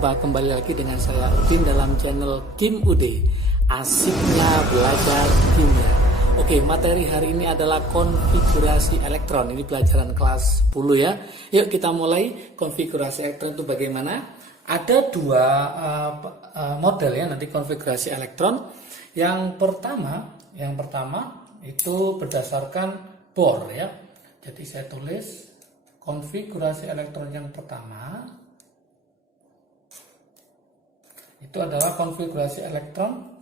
Jumpa kembali lagi dengan saya Udin dalam channel Kim Ude. Asiknya belajar kimia. Oke, materi hari ini adalah konfigurasi elektron. Ini pelajaran kelas 10 ya. Yuk kita mulai. Konfigurasi elektron itu bagaimana? Ada dua model ya nanti konfigurasi elektron. Yang pertama itu berdasarkan Bohr ya. Jadi saya tulis konfigurasi elektron yang pertama itu adalah konfigurasi elektron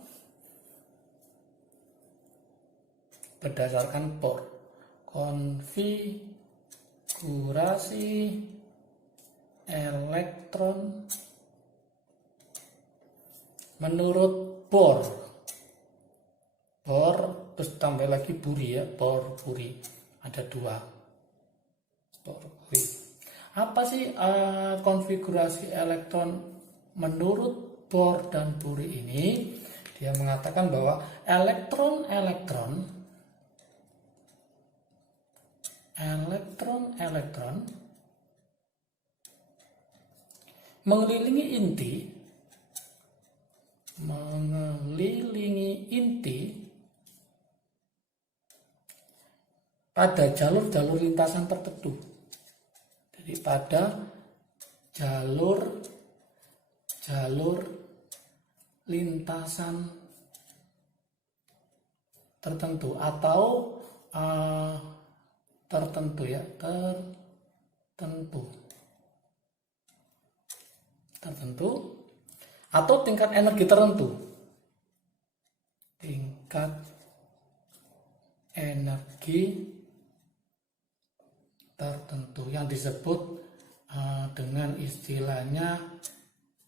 berdasarkan Bohr. Konfigurasi elektron menurut Bohr. Bohr terus tambah lagi Buri ya, Bohr Buri. Ada dua. Bohr Buri. Apa sih konfigurasi elektron menurut Bohr dan Buri ini? Dia mengatakan bahwa elektron mengelilingi inti pada jalur-jalur lintasan tertentu. Jadi pada jalur lintasan tertentu atau tertentu atau tingkat energi tertentu. Tingkat energi tertentu yang disebut dengan istilahnya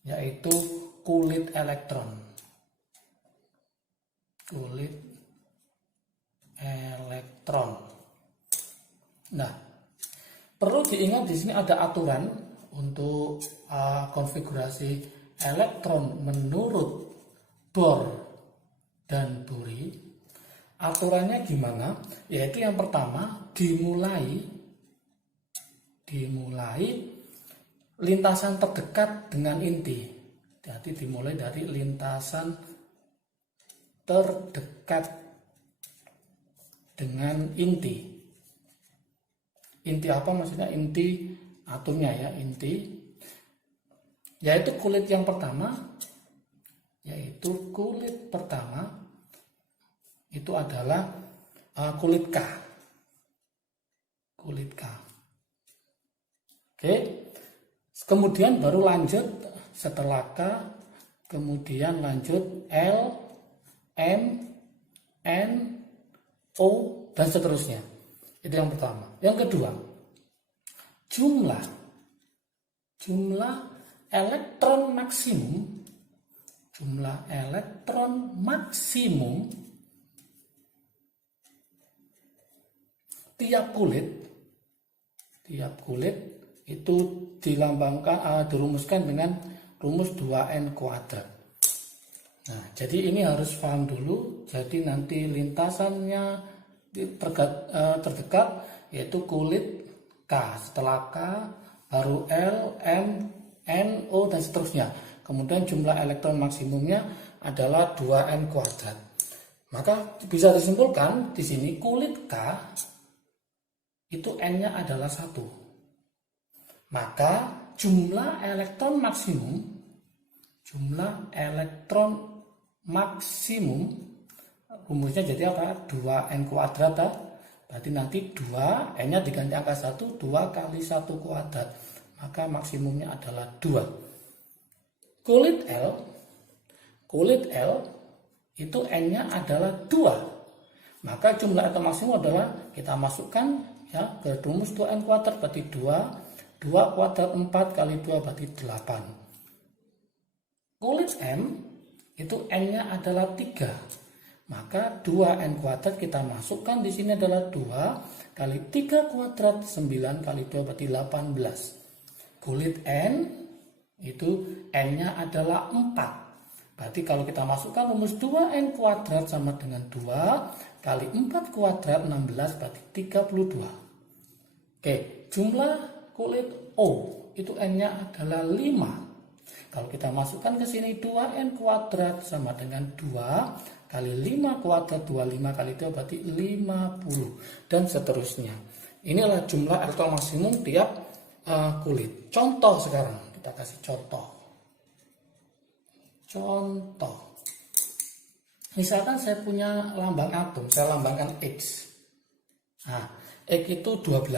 yaitu kulit elektron. Nah, perlu diingat di sini ada aturan untuk konfigurasi elektron menurut Bohr dan Buri. Aturannya gimana? Yaitu yang pertama dimulai lintasan terdekat dengan inti. Jadi dimulai dari lintasan terdekat dengan inti. Inti apa maksudnya? Inti atomnya ya, inti. Yaitu kulit yang pertama, itu adalah kulit K. Oke. Kemudian baru lanjut setelah K, kemudian lanjut L, M, N, O dan seterusnya. Itu yang pertama. Yang kedua, jumlah elektron maksimum tiap kulit itu dirumuskan dengan rumus 2n kuadrat. Nah, jadi ini harus paham dulu. Jadi nanti lintasannya terdekat yaitu kulit K, setelah K baru L, M, N, O dan seterusnya. Kemudian jumlah elektron maksimumnya adalah 2n kuadrat. Maka bisa disimpulkan di sini kulit K itu N-nya adalah 1. Maka jumlah elektron maksimum rumusnya jadi apa? 2n kuadrat. Berarti nanti 2, n-nya diganti angka 1, 2 kali 1 kuadrat. Maka maksimumnya adalah 2. Kulit L itu n-nya adalah 2. Maka jumlah elektron maksimum adalah kita masukkan ya ke rumus 2n kuadrat, berarti 2 kuadrat 4 kali 2 berarti 8. Kulit M itu n-nya adalah 3. Maka 2n kuadrat kita masukkan di sini adalah 2 kali 3 kuadrat 9 kali 2 berarti 18. Kulit N itu n-nya adalah 4. Berarti kalau kita masukkan rumus 2n kuadrat sama dengan 2 kali 4 kuadrat 16 berarti 32. Oke, jumlah kulit O itu n-nya adalah 5. Kalau kita masukkan ke sini 2N kuadrat sama dengan 2 kali 5 kuadrat, 25 kali 2 berarti 50. Dan seterusnya. Inilah jumlah elektron maksimum tiap kulit. Contoh sekarang, kita kasih contoh. Misalkan saya punya lambang atom, saya lambangkan X. Nah, X itu 12.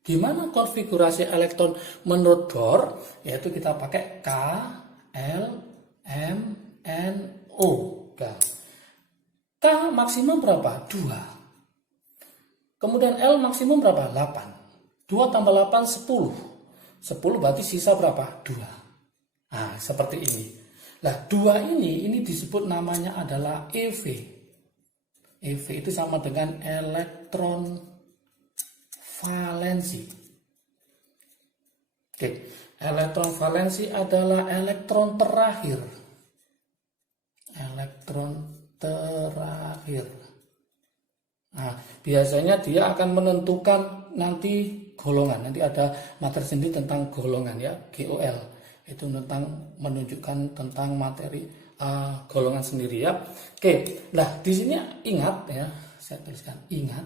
Gimana konfigurasi elektron menurut Bohr? Yaitu kita pakai K, L, M, N, O. K maksimum berapa? 2. Kemudian L maksimum berapa? 8. 2 tambah 8, 10. 10 berarti sisa berapa? 2. Nah, seperti ini. Nah, 2 ini disebut namanya adalah EV. EV itu sama dengan elektron valensi. Oke, elektron valensi adalah elektron terakhir. Nah, biasanya dia akan menentukan nanti golongan. Nanti ada materi sendiri tentang golongan ya, GOL. Itu menunjukkan tentang materi golongan sendiri ya. Oke, nah di sini ingat ya, saya tuliskan ingat.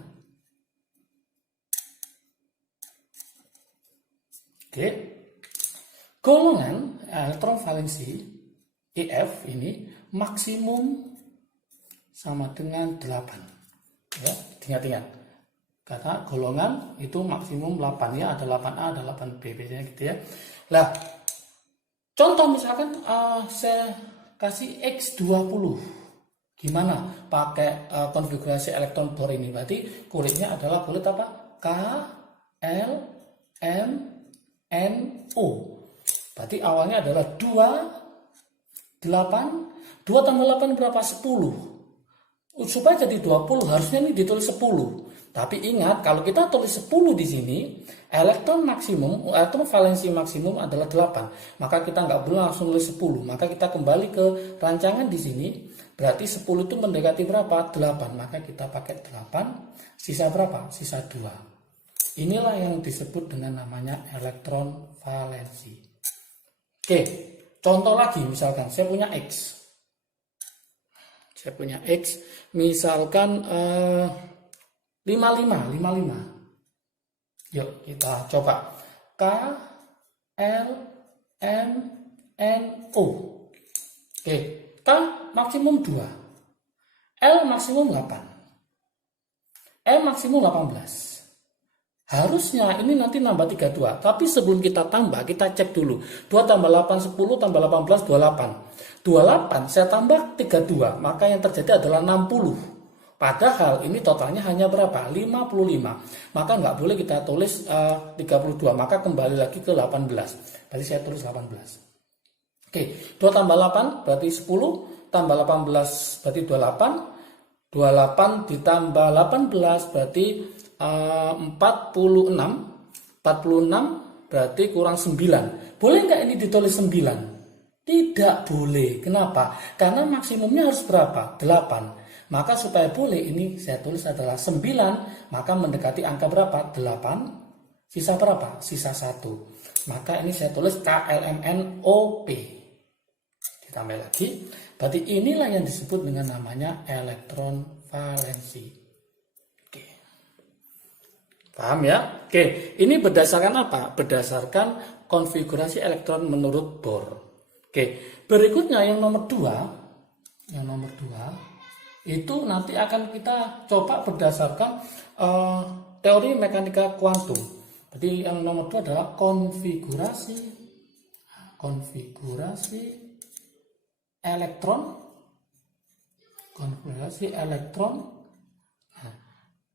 Oke, golongan elektron valensi EF ini maksimum sama dengan 8. Ya, ingat-ingat. Karena golongan itu maksimum 8 ya, ada 8A, ada 8B biasanya gitu ya. Nah, contoh misalkan saya kasih X20. Gimana pakai konfigurasi elektron Bohr ini? Berarti kulitnya adalah kulit apa? K, L, M, N, O. Berarti awalnya adalah 2, 8. 2 tambah 8 berapa? 10. Supaya jadi 20 harusnya ini ditulis 10. Tapi ingat, kalau kita tulis 10 di sini, elektron valensi maksimum adalah 8. Maka kita nggak boleh langsung tulis 10. Maka kita kembali ke rancangan di sini. Berarti 10 itu mendekati berapa? 8. Maka kita pakai 8. Sisa berapa? Sisa 2. Inilah yang disebut dengan namanya elektron valensi. Oke, contoh lagi misalkan saya punya X. Misalkan 55. Yuk kita coba. K, L, M, N, O. Oke, K maksimum 2. L maksimum 8. M maksimum 18. Harusnya ini nanti nambah 32. Tapi sebelum kita tambah, kita cek dulu. 2 tambah 8, 10, tambah 18, 28. 28 saya tambah 32, maka yang terjadi adalah 60. Padahal ini totalnya hanya berapa? 55. Maka nggak boleh kita tulis 32, maka kembali lagi ke 18. Berarti saya tulis 18. Oke, 2 tambah 8 berarti 10, tambah 18 berarti 28. 28 ditambah 18 berarti 46. 46 berarti kurang 9. Boleh nggak ini ditulis 9? Tidak boleh. Kenapa? Karena maksimumnya harus berapa? 8. Maka supaya boleh ini saya tulis adalah 9. Maka mendekati angka berapa? 8. Sisa berapa? Sisa 1. Maka ini saya tulis KLMNOP. Ditambah lagi. Berarti inilah yang disebut dengan namanya elektron valensi. Oke. Paham ya? Oke. Ini berdasarkan apa? Berdasarkan konfigurasi elektron menurut Bohr. Oke, berikutnya yang nomor 2 itu nanti akan kita coba berdasarkan teori mekanika kuantum. Jadi yang nomor 2 adalah konfigurasi elektron. Nah,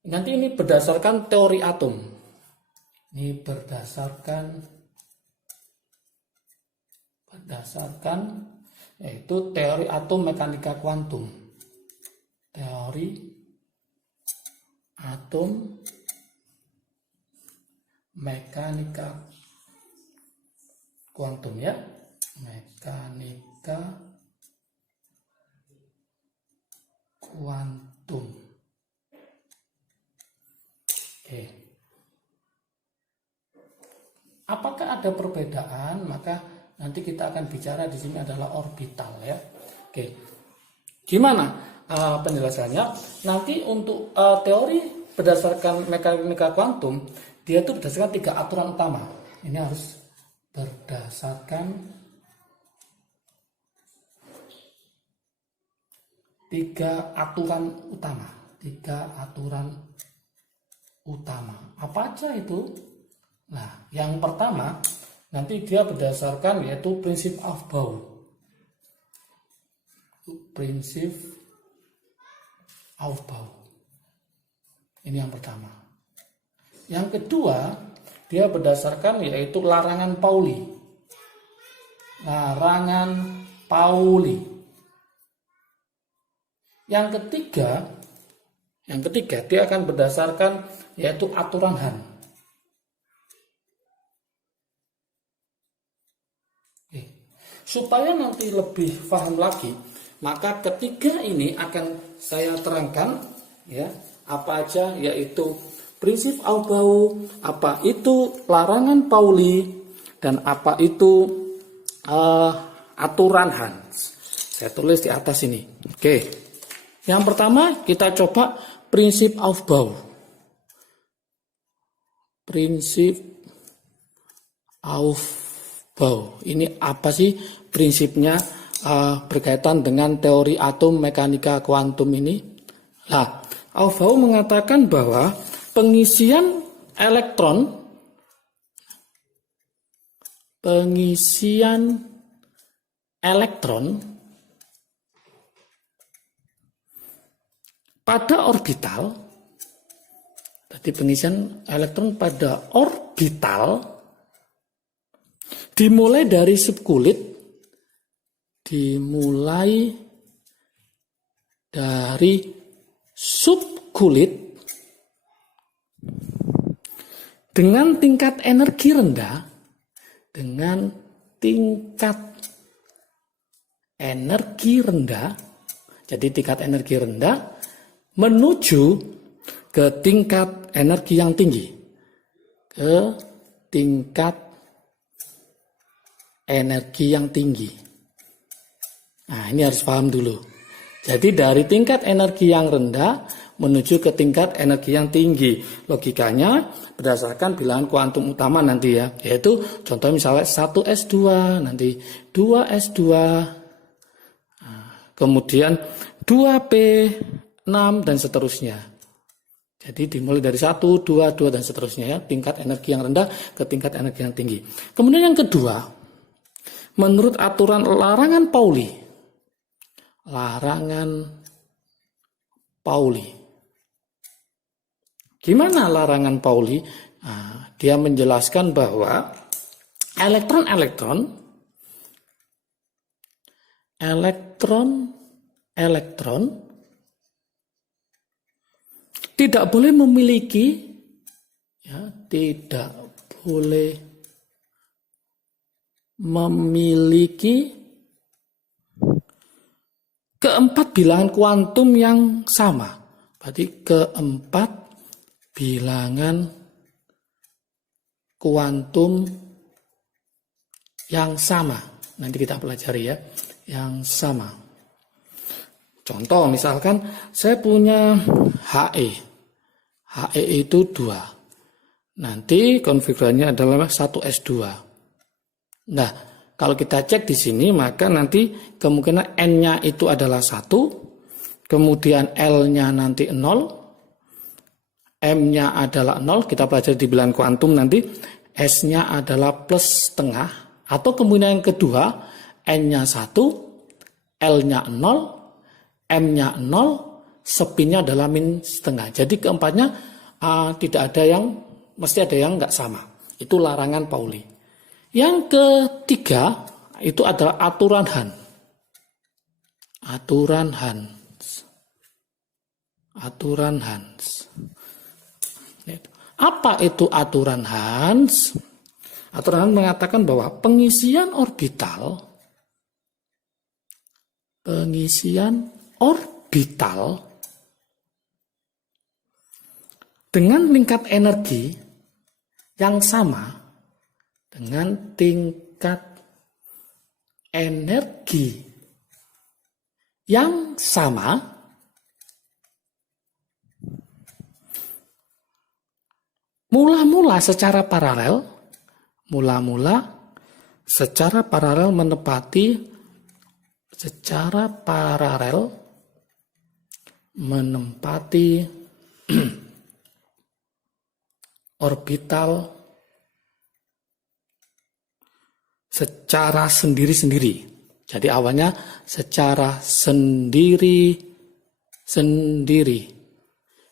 nanti ini berdasarkan teori atom. Ini berdasarkan yaitu teori atom mekanika kuantum. Teori atom mekanika kuantum ya. Mekanika kuantum. Oke. Apakah ada perbedaan? Maka Nanti kita akan bicara di sini adalah orbital ya. Oke. Gimana penjelasannya? Nanti untuk teori berdasarkan mekanika kuantum, dia itu berdasarkan 3 aturan utama. Ini harus berdasarkan 3 aturan utama. 3 aturan utama. Apa aja itu? Nah, yang pertama nanti dia berdasarkan yaitu prinsip Aufbau. Prinsip Aufbau. Ini yang pertama. Yang kedua, dia berdasarkan yaitu larangan Pauli. Larangan Pauli. Yang ketiga dia akan berdasarkan yaitu aturan Hahn. Supaya nanti lebih paham lagi, maka ketiga ini akan saya terangkan ya, apa aja yaitu prinsip Aufbau, apa itu larangan Pauli, dan apa itu aturan Hahn. Saya tulis di atas ini. Oke. Yang pertama kita coba prinsip Aufbau. Prinsip Aufbau. Ini apa sih prinsipnya berkaitan dengan teori atom mekanika kuantum ini? Nah, Aufbau mengatakan bahwa pengisian elektron pada orbital, tadi pengisian elektron pada orbital dimulai dari subkulit, dengan tingkat energi rendah, jadi tingkat energi rendah menuju ke tingkat energi yang tinggi, Nah, ini harus paham dulu. Jadi dari tingkat energi yang rendah menuju ke tingkat energi yang tinggi. Logikanya berdasarkan bilangan kuantum utama nanti ya, yaitu contoh misalnya 1s2, nanti 2s2, kemudian 2p6 dan seterusnya. Jadi dimulai dari 1, 2, 2 dan seterusnya ya, tingkat energi yang rendah ke tingkat energi yang tinggi. Kemudian yang kedua, menurut aturan larangan Pauli. Gimana larangan Pauli? Nah, dia menjelaskan bahwa elektron tidak boleh memiliki keempat bilangan kuantum yang sama. Berarti keempat bilangan kuantum yang sama. Nanti kita pelajari ya, yang sama. Contoh misalkan saya punya He. He itu 2. Nanti konfigurasinya adalah 1s2. Nah, kalau kita cek di sini, maka nanti kemungkinan N-nya itu adalah 1, kemudian L-nya nanti 0, M-nya adalah 0, kita pelajari di bilangan kuantum nanti, S-nya adalah plus setengah, atau kemungkinan yang kedua, N-nya 1, L-nya 0, M-nya 0, spin-nya adalah min setengah. Jadi keempatnya tidak ada yang, mesti ada yang nggak sama. Itu larangan Pauli. Yang ketiga itu adalah aturan Hahn. Apa itu aturan Hahn? Aturan Hahn mengatakan bahwa pengisian orbital dengan tingkat energi yang sama dengan tingkat energi yang sama mula-mula secara paralel menempati orbital secara sendiri-sendiri. Jadi awalnya secara sendiri-sendiri.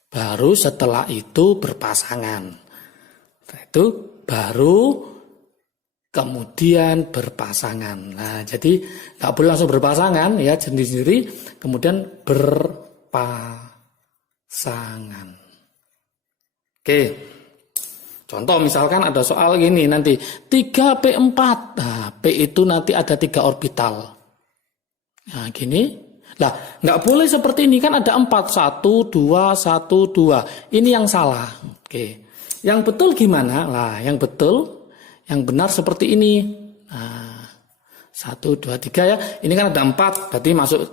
Baru setelah itu berpasangan. Itu baru kemudian berpasangan. Nah, jadi nggak boleh langsung berpasangan ya, sendiri-sendiri, kemudian berpasangan. Oke. Contoh misalkan ada soal gini nanti 3P4. Nah, P itu nanti ada 3 orbital. Nah, gini. Lah, nggak boleh seperti ini kan ada 4, 1, 2, 1, 2. Ini yang salah. Oke. Yang betul gimana? Nah, yang benar seperti ini. Nah, 1, 2, 3 ya. Ini kan ada 4, berarti masuk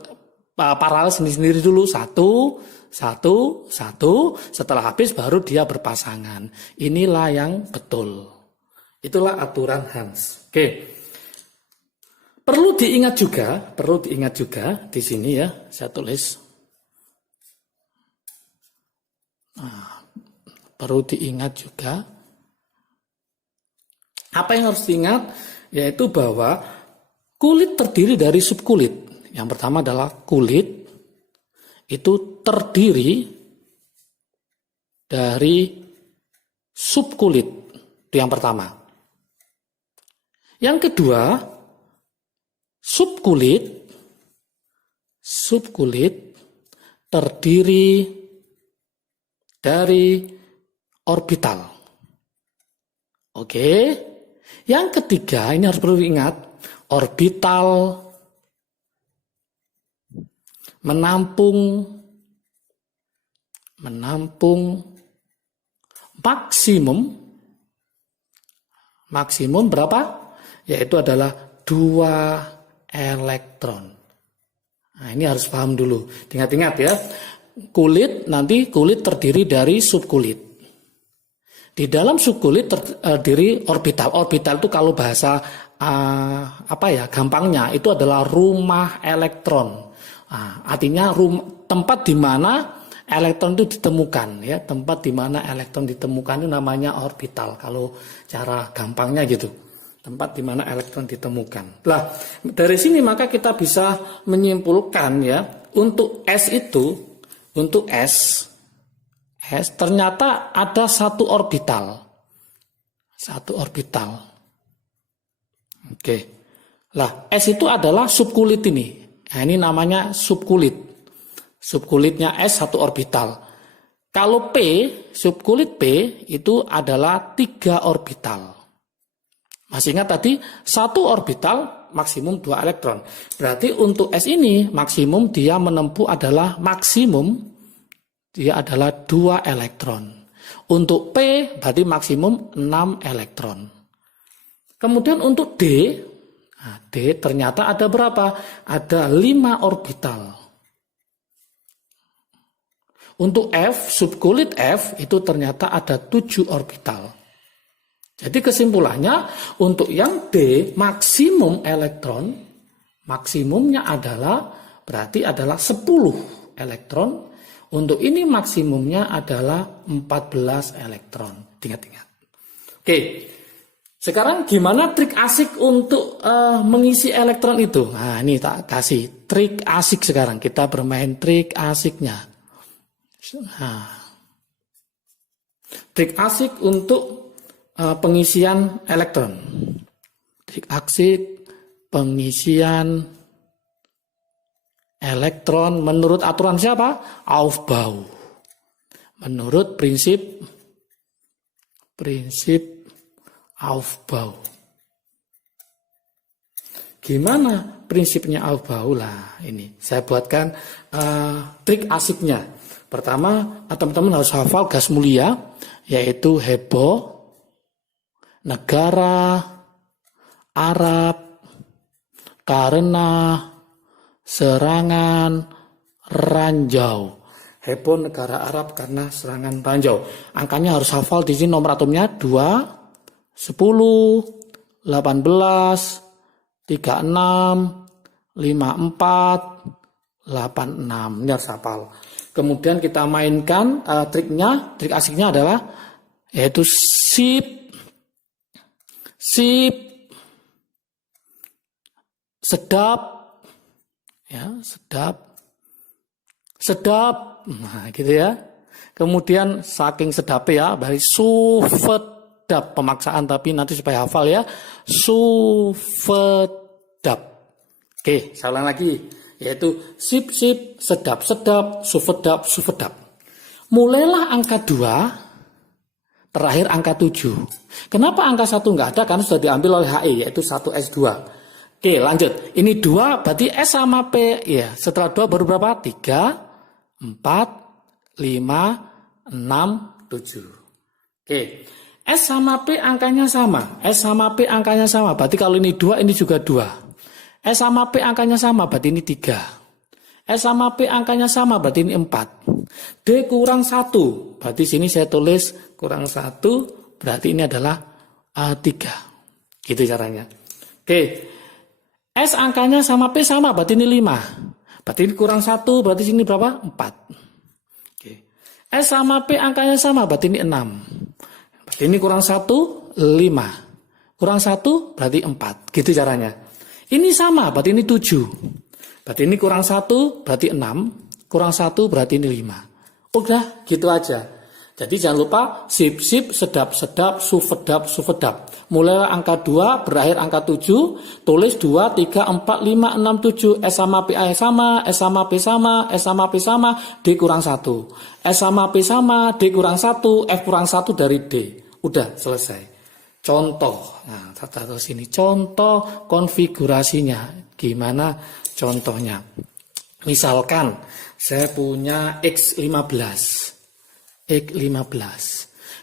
paralel sendiri-sendiri dulu. 1, 1, 1, setelah habis baru dia berpasangan. Inilah yang betul. Itulah aturan Hans. Oke. Perlu diingat juga di sini ya, saya tulis. Nah, perlu diingat juga. Apa yang harus diingat? Yaitu bahwa kulit terdiri dari subkulit. Yang pertama adalah kulit. Itu terdiri dari subkulit. Itu yang pertama. Yang kedua, subkulit terdiri dari orbital. Oke. Yang ketiga, ini harus perlu diingat, orbital menampung maksimum berapa? Yaitu adalah 2 elektron. Nah, ini harus paham dulu. Ingat-ingat ya. Kulit terdiri dari subkulit. Di dalam subkulit terdiri orbital. Orbital itu kalau bahasa gampangnya itu adalah rumah elektron. Nah, artinya tempat di mana elektron itu ditemukan ya, tempat di mana elektron ditemukan itu namanya orbital kalau cara gampangnya gitu. Tempat di mana elektron ditemukan. Nah, dari sini maka kita bisa menyimpulkan ya, untuk S ternyata ada satu orbital. Oke. Lah, S itu adalah subkulit ini. Nah, ini namanya subkulit. Subkulitnya S satu orbital. Kalau subkulit P itu adalah 3 orbital. Masih ingat tadi, satu orbital maksimum 2 elektron. Berarti untuk S ini maksimum dia menempuh adalah 2 elektron. Untuk P berarti maksimum 6 elektron. Kemudian untuk D ternyata ada berapa? Ada 5 orbital. Untuk F, subkulit F itu ternyata ada 7 orbital. Jadi kesimpulannya untuk yang D maksimum elektron, maksimumnya berarti adalah 10 elektron. Untuk ini maksimumnya adalah 14 elektron. Ingat-ingat. Oke. Sekarang gimana trik asik untuk mengisi elektron itu? Nah, ini tak kasih trik asik sekarang. Kita bermain trik asiknya. Nah, trik asik untuk pengisian elektron. Trik asik pengisian elektron menurut aturan siapa? Aufbau. Menurut prinsip Aufbau. Gimana prinsipnya Aufbau? Lah, ini saya buatkan trik asiknya. Pertama, teman-teman harus hafal gas mulia, yaitu heboh, negara, Arab, karena serangan ranjau. Heboh negara Arab karena serangan ranjau. Angkanya harus hafal, di sini nomor atomnya 2, 10, 18, 36, 54, 86. Ini harus hafal. Kemudian kita mainkan trik asiknya adalah yaitu sip, sedap, ya, sedap, nah gitu ya. Kemudian saking sedapnya ya, dari sufedap, pemaksaan tapi nanti supaya hafal ya, sufedap. Oke, saya ulang lagi, yaitu sip, sedap, sufedap. Mulailah angka 2, terakhir angka 7. Kenapa angka 1 nggak ada? Karena sudah diambil oleh HE, yaitu 1S2. Oke, lanjut. Ini 2 berarti S sama P. Ya, setelah 2 baru berapa? 3, 4, 5, 6, 7. Oke. S sama P angkanya sama. S sama P angkanya sama. Berarti kalau ini 2, ini juga 2. S sama P angkanya sama, berarti ini 3. S sama P angkanya sama, berarti ini 4. D kurang 1. Berarti sini saya tulis kurang 1, berarti ini adalah 3. Gitu caranya. Oke. S angkanya sama P sama, berarti ini 5. Berarti ini kurang 1, berarti sini berapa? 4. Oke. S sama P angkanya sama, berarti ini 6. Berarti ini kurang 1, 5. Kurang 1, berarti 4. Gitu caranya. Ini sama, berarti ini 7. Berarti ini kurang 1, berarti 6. Kurang 1, berarti ini 5. Udah, gitu aja. Jadi jangan lupa sip, sedap, sufedap. Mulai angka 2, berakhir angka 7, tulis 2, 3, 4, 5, 6, 7. S sama P sama, S sama P sama, S sama P sama, D kurang 1. S sama P sama, D kurang 1, F kurang 1 dari D. Udah, selesai. Contoh, nah taruh sini, contoh konfigurasinya. Gimana contohnya? Misalkan saya punya X15.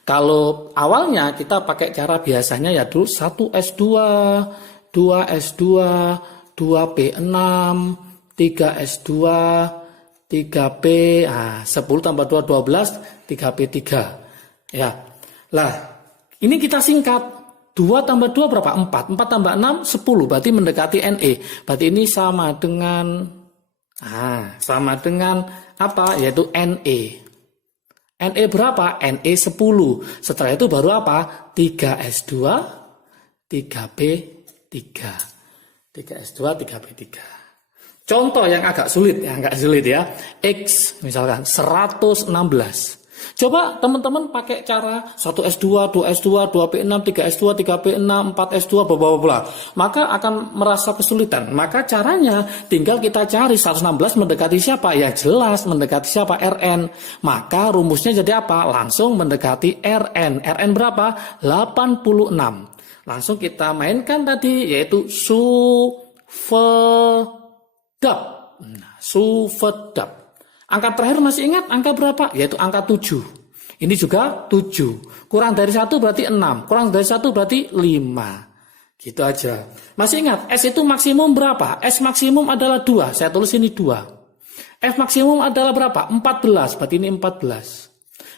Kalau awalnya kita pakai cara biasanya ya dulu 1S2, 2S2, 2P6, 3S2, 3P, 10 tambah 2, 12, 3P3. Ya, lah. Ini kita singkat, 2 tambah 2 berapa? 4. 4 tambah 6, 10. Berarti mendekati NE. Berarti ini sama dengan apa? Yaitu NE. NE berapa? NE 10. Setelah itu baru apa? 3S2, 3P3. 3S2, 3P3. Contoh yang agak sulit ya. X misalkan 116. Coba teman-teman pakai cara 1S2, 2S2, 2P6, 3S2, 3P6, 4S2, bla. Maka akan merasa kesulitan. Maka caranya tinggal kita cari 116 mendekati siapa? Ya jelas mendekati siapa? RN. Maka rumusnya jadi apa? Langsung mendekati RN. RN berapa? 86. Langsung kita mainkan tadi yaitu sufedap. Sufedap. Angka terakhir masih ingat angka berapa? Yaitu angka 7. Ini juga 7. Kurang dari 1 berarti 6. Kurang dari 1 berarti 5. Gitu aja. Masih ingat S itu maksimum berapa? S maksimum adalah 2. Saya tulis ini 2. F maksimum adalah berapa? 14. Berarti ini 14.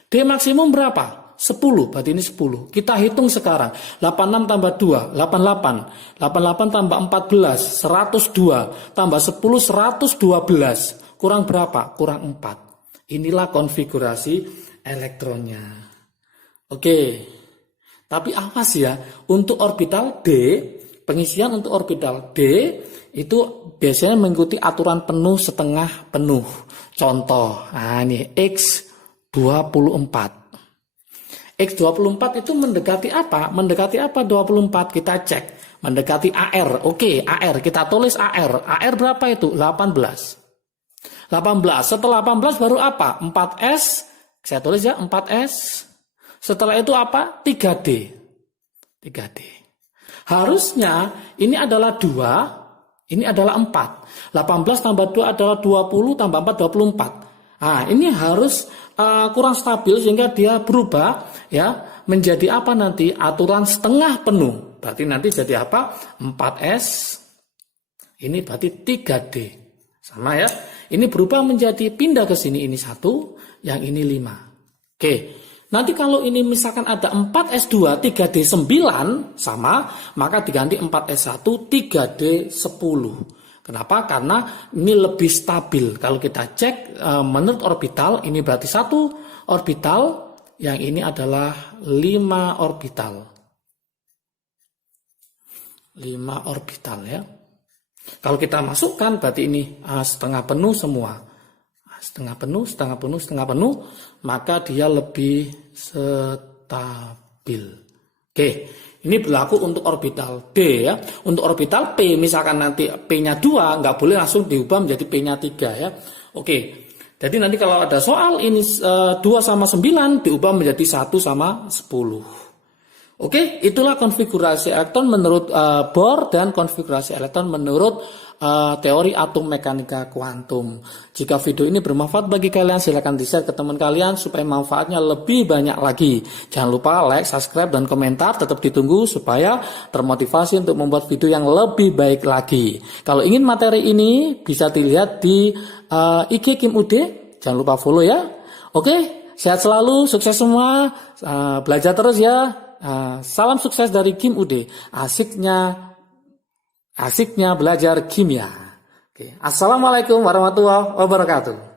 D maksimum berapa? 10. Berarti ini 10. Kita hitung sekarang. 86 tambah 2. 88. 88 tambah 14. 102. Tambah 10. 112. Kurang berapa? Kurang 4. Inilah konfigurasi elektronnya. Oke. Tapi awas ya, untuk orbital D, pengisian untuk orbital D itu biasanya mengikuti aturan penuh setengah penuh. Contoh, ini X24. X24 itu mendekati apa? Mendekati apa 24? Kita cek. Mendekati AR. Oke, AR. Kita tulis AR. AR berapa itu? 18. 18. Setelah 18 baru apa? 4S. Saya tulis ya 4S. Setelah itu apa? 3D. 3D. Harusnya ini adalah 2. Ini adalah 4. 18 tambah 2 adalah 20. Tambah 4, 24. Nah, ini harus kurang stabil sehingga dia berubah ya menjadi apa nanti? Aturan setengah penuh. Berarti nanti jadi apa? 4S. Ini berarti 3D. Sama ya. Ini berubah menjadi pindah ke sini, ini 1, yang ini 5. Oke. Nanti kalau ini misalkan ada 4S2 3D 9 sama, maka diganti 4S1 3D 10. Kenapa? Karena ini lebih stabil. Kalau kita cek menurut orbital, ini berarti 1 orbital, yang ini adalah 5 orbital. 5 orbital ya. Kalau kita masukkan berarti ini setengah penuh semua. Setengah penuh, maka dia lebih stabil. Oke, ini berlaku untuk orbital D ya. Untuk orbital P, misalkan nanti P-nya 2, nggak boleh langsung diubah menjadi P-nya 3 ya. Oke, jadi nanti kalau ada soal ini 2 sama 9 diubah menjadi 1 sama 10. Oke, itulah konfigurasi elektron menurut Bohr dan konfigurasi elektron menurut teori atom mekanika kuantum. Jika video ini bermanfaat bagi kalian, silakan di-share ke teman kalian supaya manfaatnya lebih banyak lagi. Jangan lupa like, subscribe, dan komentar tetap ditunggu supaya termotivasi untuk membuat video yang lebih baik lagi. Kalau ingin materi ini bisa dilihat di IG Kim Ude. Jangan lupa follow ya. Oke, sehat selalu, sukses semua, belajar terus ya. Salam sukses dari Kim Ude. Asiknya belajar kimia. Oke. Assalamualaikum warahmatullahi wabarakatuh.